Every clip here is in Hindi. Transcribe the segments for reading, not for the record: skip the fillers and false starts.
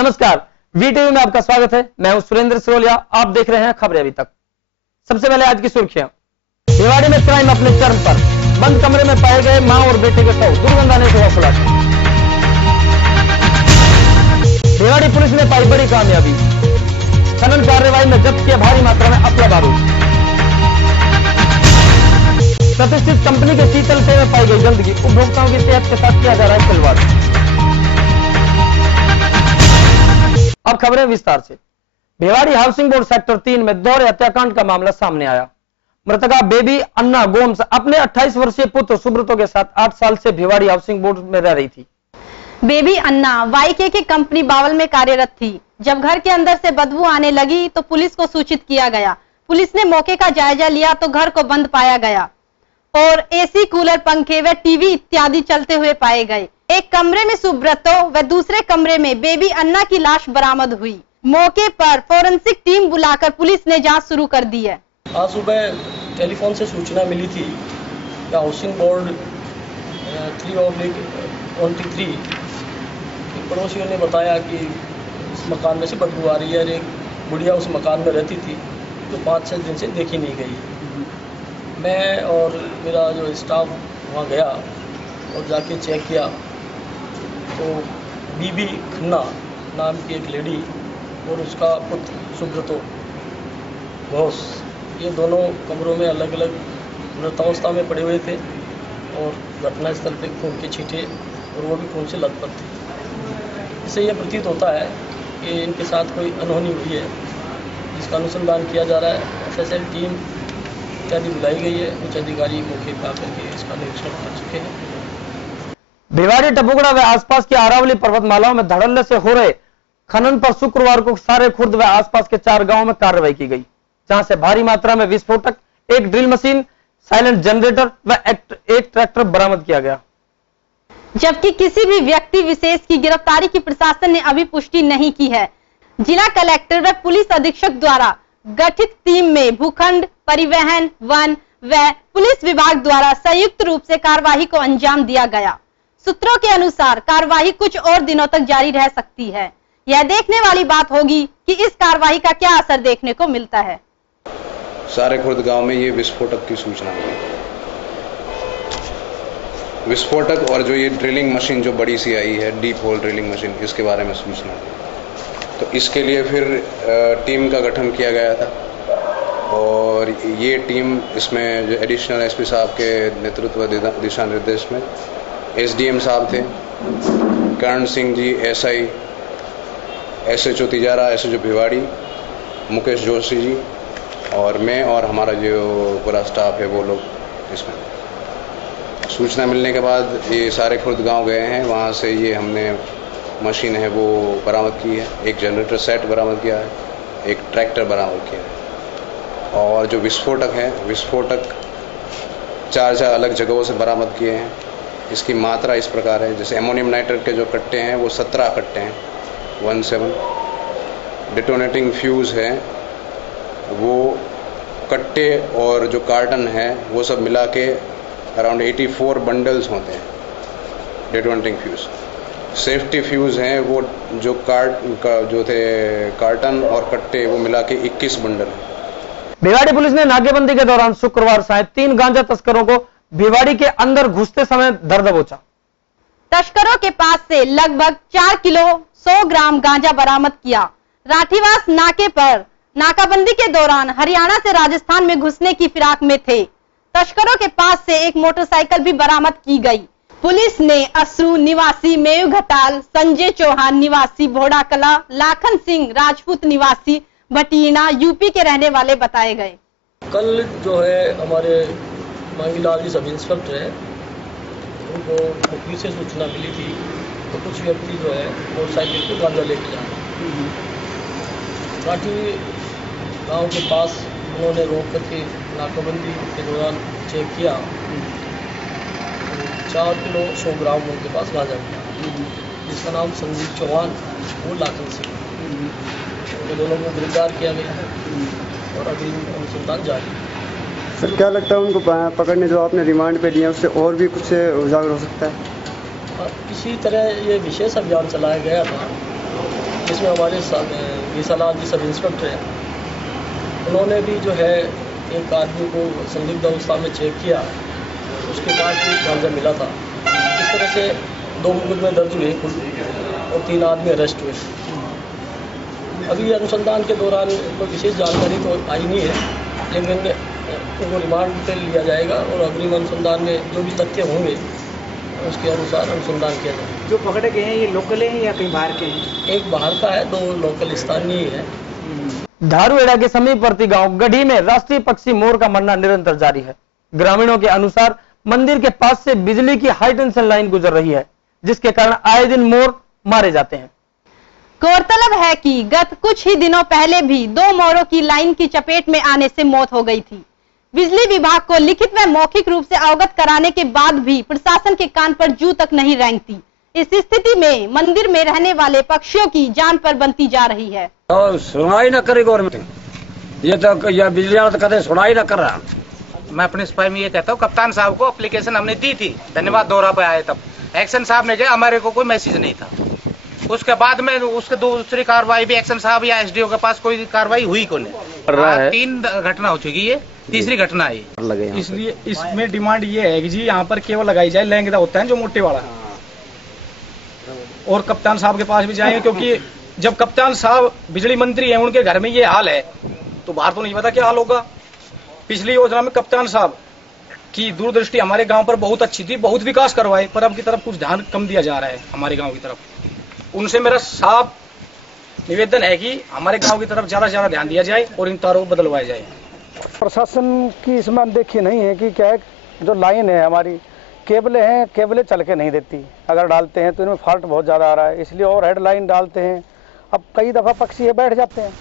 नमस्कार, वीटीवी में आपका स्वागत है। मैं हूं सुरेंद्र सिरोलिया। आप देख रहे हैं खबरें अभी तक। सबसे पहले आज की सुर्खियां। भिवाड़ी में क्राइम अपने चरम पर, बंद कमरे में पाए गए मां और बेटे के शव, दुर्गंध आने से हुआ खुलासा। भिवाड़ी पुलिस ने पाई बड़ी कामयाबी, खनन कार्रवाई में जब्त किया भारी मात्रा में असला बारूद। प्रतिष्ठित कंपनी के शीतल पेय में पाई गई गंदगी, उपभोक्ताओं की सेहत के साथ किया जा रहा है खिलवाड़। अब खबरें विस्तार से। भिवाड़ी हाउसिंग बोर्ड सेक्टर 3 में दोहरे हत्याकांड का मामला सामने आया। मृतका बेबी अन्ना गोम्स अपने 28 वर्षीय पुत्र सुब्रतो के साथ 8 साल से भिवाड़ी हाउसिंग बोर्ड में रह रही थी। बेबी अन्ना वाईके की कंपनी बावल में कार्यरत थी। जब घर के अंदर से बदबू आने लगी तो पुलिस को सूचित किया गया। पुलिस ने मौके का जायजा लिया तो घर को बंद पाया गया और एसी, कूलर, पंखे व टीवी इत्यादि चलते हुए पाए गए। एक कमरे में सुब्रतो व दूसरे कमरे में बेबी अन्ना की लाश बरामद हुई। मौके पर फोरेंसिक टीम बुलाकर पुलिस ने जांच शुरू कर दी है। आज सुबह टेलीफोन से सूचना मिली थी कि हाउसिंग बोर्ड 3/23 के पड़ोसियों ने बताया कि इस मकान में से बदबू आ रही है। एक बुढ़िया उस मकान में रहती थी जो 5-6 दिन से देखी नहीं गई। मैं और मेरा जो स्टाफ वहाँ गया और जाके चेक किया तो बीबी खन्ना नाम की एक लेडी और उसका पुत्र सुब्रतो घोष, ये दोनों कमरों में अलग अलग मृतावस्था में पड़े हुए थे और घटनास्थल पे खून के छींटे और वो भी खून से लथपथ थे। इससे यह प्रतीत होता है कि इनके साथ कोई अनहोनी हुई है, जिसका अनुसंधान किया जा रहा है। एफएसएल टीम इत्यादि बुलाई गई है। कुछ अधिकारी मौके पर आकर के इसका निरीक्षण कर चुके हैं। भिवाड़ी, टपुगड़ा व आसपास की अरावली पर्वतमालाओं में धड़ल्ले से हो रहे खनन पर शुक्रवार को सारे खुर्द व आसपास के 4 गांवों में कार्रवाई की गई, जहां से भारी मात्रा में विस्फोटक, एक ड्रिल मशीन, साइलेंट जनरेटर व एक ट्रैक्टर बरामद किया गया। जबकि किसी भी व्यक्ति विशेष की गिरफ्तारी की प्रशासन ने अभी पुष्टि नहीं की है। जिला कलेक्टर व पुलिस अधीक्षक द्वारा गठित टीम में भूखंड, परिवहन, वन व पुलिस विभाग द्वारा संयुक्त रूप से कार्यवाही को अंजाम दिया गया। सूत्रों के अनुसार कार्यवाही कुछ और दिनों तक जारी रह सकती है। यह देखने वाली बात होगी कि इस कार्यवाही का क्या असर देखने को मिलता है। सारे खुर्द गांव में ये विस्फोटक की सूचना मिली। विस्फोटक और जो ये ड्रिलिंग मशीन जो बड़ी सी आई है, डीप होल ड्रिलिंग मशीन, इसके बारे में सूचना मिली। तो इसके लिए फिर टीम का गठन किया गया था और ये टीम, इसमें जो एडिशनल एसपी साहब के नेतृत्व दिशा निर्देश में एसडीएम साहब थे, Karan Singh ji SI, SHO Tijara, SHO Bhiwadi, Mukesh Joshi ji और मैं और हमारा जो पूरा स्टाफ है वो लोग इसमें। सूचना मिलने के बाद ये सारे खुर्द गांव गए हैं। वहाँ से ये हमने मशीन है वो बरामद की है, एक जनरेटर सेट बरामद किया है, एक ट्रैक्टर बरामद किया है और जो विस्फोटक है, विस्फोटक 4 अलग जगहों से बरामद किए हैं। इसकी मात्रा इस प्रकार है, जैसे एमोनियम नाइट्रेट के जो कट्टे हैं वो 17 कट्टे हैं, 17। डिटोनेटिंग फ्यूज़ है वो कट्टे और जो कार्टन है वो सब मिला के अराउंड 84 बंडल्स होते हैं डिटोनेटिंग फ्यूज़। सेफ्टी फ्यूज़ हैं वो जो कार्टन और कट्टे वो मिला के 21 बंडल है। भिवाड़ी पुलिस ने नाकेबंदी के दौरान शुक्रवार शायद 3 गांजा तस्करों को भिवाड़ी के अंदर घुसते समय धर दबोचा। तस्करों के पास से लगभग 4 किलो 100 ग्राम गांजा बरामद किया। राठीवास नाके पर नाकाबंदी के दौरान हरियाणा से राजस्थान में घुसने की फिराक में थे। तस्करों के पास से एक मोटरसाइकिल भी बरामद की गई। पुलिस ने असरू निवासी मेयू घटाल, संजय चौहान निवासी भोड़ा कला, लाखन सिंह राजपूत निवासी भटीना यूपी के रहने वाले बताए गए। कल जो है हमारे मांगीलाल जी सब इंस्पेक्टर है, उनको मुखबिर से सूचना मिली थी तो कुछ व्यक्ति जो है मोटरसाइकिल को गांजा लेके जा रहे हैं। काठी गांव के पास उन्होंने रोक करके नाकाबंदी के दौरान चेक किया, 4 किलो 100 ग्राम उनके पास गांजा मिला, जिसका नाम संजीव चौहान और लाखन सिंह, उन दोनों को गिरफ्तार किया गया है और अग्रिम अनुसंधान जारी है। सर क्या लगता है उनको पकड़ने जो आपने रिमांड पे दिया उससे और भी कुछ उजागर हो सकता है? किसी तरह ये विशेष अभियान चलाया गया था इसमें हमारे ईसालाल जी सब इंस्पेक्टर हैं, उन्होंने भी जो है एक आदमी को संदिग्ध अवस्था में चेक किया, उसके बाद भी गांजा मिला था। इस तरह से 2 मुकदमे दर्ज हुए और 3 आदमी अरेस्ट हुए। अभी अनुसंधान के दौरान कोई विशेष जानकारी तो आई नहीं है, लेकिन उनको रिमांड पे लिया जाएगा और अग्रिम अनुसंधान में जो भी तथ्य होंगे उसके अनुसार अनुसंधान किया जाएगा। जो पकड़े गए हैं ये लोकल हैं या कहीं बाहर के हैं? एक बाहर का है, 2 लोकल स्थानीय है। धारूहेड़ा के समीपवर्ती गांव गढ़ी में राष्ट्रीय पक्षी मोर का मरना निरंतर जारी है। ग्रामीणों के अनुसार मंदिर के पास से बिजली की हाई टेंशन लाइन गुजर रही है, जिसके कारण आए दिन मोर मारे जाते हैं। गौरतलब है कि गत कुछ ही दिनों पहले भी 2 मोरों की लाइन की चपेट में आने से मौत हो गई थी। बिजली विभाग को लिखित व मौखिक रूप से अवगत कराने के बाद भी प्रशासन के कान पर जू तक नहीं रेंगती। इस स्थिति में मंदिर में रहने वाले पक्षियों की जान पर बनती जा रही है। तो सुनाई न करे गवर्नमेंट, ये तो यह बिजली वाला तो कदे सुनाई न कर रहा। मैं अपने स्पाई में ये कहता हूँ, कप्तान साहब को एप्लीकेशन हमने दी थी, धन्यवाद दौरा पे आए तब एक्शन साहब ने जो हमारे को कोई मैसेज नहीं था। उसके बाद में उसके दूसरी कार्रवाई भी एक्शन साहब या एसडीओ के पास कोई कार्रवाई हुई को नहीं। 3 घटना हो चुकी है, तीसरी घटना है। इसलिए इसमें डिमांड ये है कि जी यहाँ पर केवल लगाई जाए लैंगदा होता है जो मोटे वाला, और कप्तान साहब के पास भी जाएंगे, क्योंकि जब कप्तान साहब बिजली मंत्री हैं उनके घर में ये हाल है तो बाहर तो नहीं पता क्या हाल होगा। पिछली योजना में कप्तान साहब की दूरदृष्टि हमारे गांव पर बहुत अच्छी थी, बहुत विकास करवाए, पर अब की तरफ कुछ ध्यान कम दिया जा रहा है हमारे गांव की तरफ। उनसे मेरा साफ निवेदन है कि हमारे गांव की तरफ ज्यादा से ज्यादा ध्यान दिया जाए और इन तारों को बदलवाया जाए। प्रशासन की इसमें अनदेखी नहीं है कि क्या है, जो लाइन है हमारी केबलें हैं, केबलें चल के नहीं देती। अगर डालते हैं तो इनमें फॉल्ट बहुत ज़्यादा आ रहा है, इसलिए और हेड लाइन डालते हैं। अब कई दफ़ा पक्षी ये बैठ जाते हैं,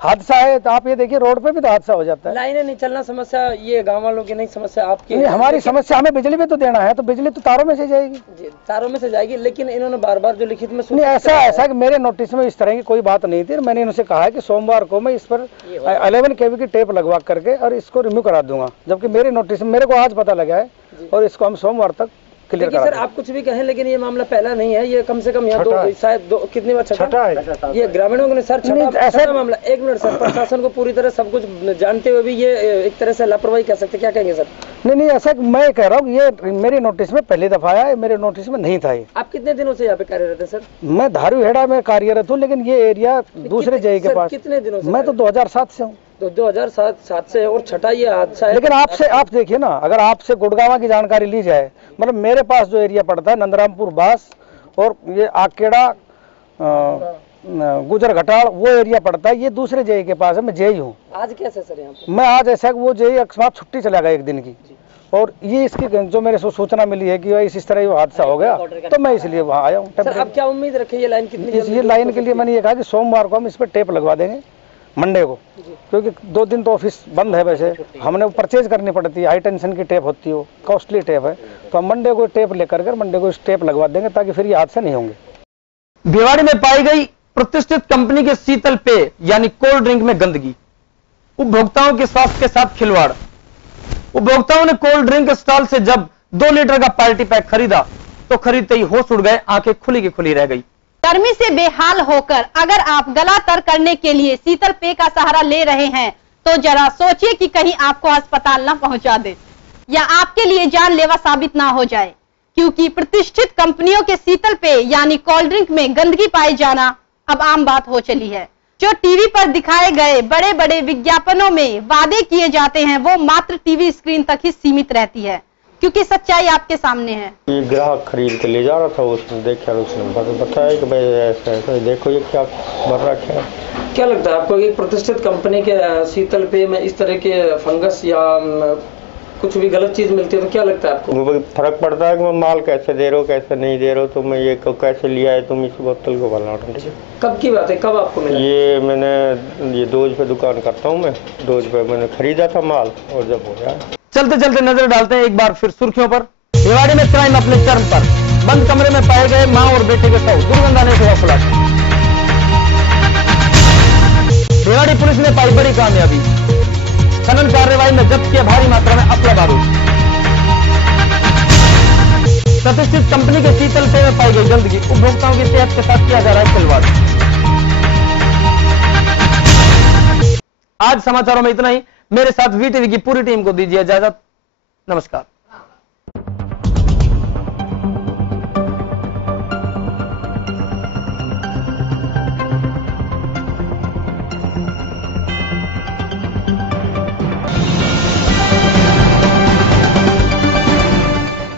हादसा है। तो आप ये देखिए रोड पे भी तो हादसा हो जाता है। लाइनें नहीं चलना समस्या ये गांव वालों की नहीं, समस्या आपकी नहीं, हमारी समस्या, हमें बिजली भी तो देना है, तो बिजली तो तारों में से जाएगी। तारों में से जाएगी, लेकिन इन्होंने बार बार जो लिखित में नहीं, ऐसा कि मेरे नोटिस में इस तरह की कोई बात नहीं थी। मैंने इनसे कहा है कि सोमवार को मैं इस पर 11 kV की टेप लगवा करके और इसको रिमूव करा दूंगा, जबकि मेरे नोटिस में मेरे को आज पता लगा है और इसको हम सोमवार तक क्लियर करा देंगे। सर आप कुछ भी कहें, लेकिन ये मामला पहला नहीं है, ये कम से कम यहाँ शायद कितनी बार छठा है ये ग्रामीणों ने सर छठा मामला। 1 मिनट सर, प्रशासन को पूरी तरह सब कुछ जानते हुए भी ये एक तरह से लापरवाही कह सकते, क्या कहेंगे सर? नहीं, ऐसा मैं कह रहा हूँ ये मेरे नोटिस में पहली दफा आया है, मेरे नोटिस में नहीं था ये। आप कितने दिनों से यहाँ पे कार्यरत है सर? मैं धारूहेड़ा में कार्यरत हूँ, लेकिन ये एरिया दूसरे जगह के पास। कितने दिनों से? मैं तो 2007 से हूँ। तो 2007 से, और छठा ये हादसा है। लेकिन आपसे आप देखिए ना, अगर आपसे गुड़गावा की जानकारी ली जाए, मतलब मेरे पास जो एरिया पड़ता है नंदरामपुर बास और ये आकेड़ा गुजर घटाड़ वो एरिया पड़ता है, ये दूसरे जेई के पास है। मैं जेई हूँ। आज कैसे सर यहाँ पे? मैं आज ऐसा वो जेई अकस्मात छुट्टी चला गया 1 दिन की, और ये इसकी जो मेरे सूचना मिली है कि इस तरह ये हादसा हो गया, तो मैं इसलिए वहाँ आया हूँ। अब क्या उम्मीद रखें ये लाइन कितनी? ये लाइन के लिए मैंने ये कहा कि सोमवार को हम इस पर टेप लगवा देंगे, मंडे को, क्योंकि 2 दिन तो ऑफिस बंद है। वैसे हमने परचेज करनी पड़ती है, हाई टेंशन की टेप होती है, वो कॉस्टली टेप है, तो हम मंडे को टेप लेकर मंडे को टेप लगवा देंगे ताकि फिर ये हादसे नहीं होंगे। भिवाड़ी में पाई गई प्रतिष्ठित कंपनी के शीतल पेय यानी कोल्ड ड्रिंक में गंदगी, उपभोक्ताओं के स्वास्थ्य के साथ खिलवाड़। उपभोक्ताओं ने कोल्ड ड्रिंक स्टॉल से जब 2 लीटर का पार्टी पैक खरीदा तो खरीदते ही होश उड़ गए, आंखें खुली की खुली रह गई। गर्मी से बेहाल होकर अगर आप गला तर करने के लिए शीतल पेय का सहारा ले रहे हैं तो जरा सोचिए कि कहीं आपको अस्पताल ना पहुंचा दे या आपके लिए जानलेवा साबित ना हो जाए, क्योंकि प्रतिष्ठित कंपनियों के शीतल पेय यानी कोल्ड ड्रिंक में गंदगी पाए जाना अब आम बात हो चली है। जो टीवी पर दिखाए गए बड़े बड़े विज्ञापनों में वादे किए जाते हैं वो मात्र टीवी स्क्रीन तक ही सीमित रहती है, क्योंकि सच्चाई आपके सामने है। ये ग्राहक खरीद के ले जा रहा था, उसने देखा, उसने बताया कि भाई ऐसा देखो ये क्या भर रखा है। क्या लगता है आपको कि प्रतिष्ठित कंपनी के शीतल पेय में इस तरह के फंगस या कुछ भी गलत चीज मिलती है तो क्या लगता है आपको? फर्क पड़ता है कि मैं माल कैसे दे रहा हूँ कैसे नहीं दे रहा हूँ, तो मैं ये कैसे लिया है तुम इस बोतल को बना। कब की बात है, कब आपको मिला? ये मैंने ये डोज पे दुकान करता हूँ मैं, डोज पे मैंने खरीदा था माल और जब हो गया। चलते चलते नजर डालते हैं एक बार फिर सुर्खियों पर। भिवाड़ी में क्राइम अपने चरम पर, बंद कमरे में पाए गए मां और बेटे के शव, दुर्गंध आने से हुआ खुलासा। भिवाड़ी पुलिस ने पाई बड़ी कामयाबी, खनन कार्रवाई में जब्त किया भारी मात्रा में अपला बारूद। प्रतिष्ठित कंपनी के शीतल पेय में पाई गई गंदगी, उपभोक्ताओं की सेहत के साथ किया जा रहा है खिलवाड़। आज समाचारों में इतना ही। मेरे साथ वीटीवी की पूरी टीम को दीजिए इजाजत। नमस्कार।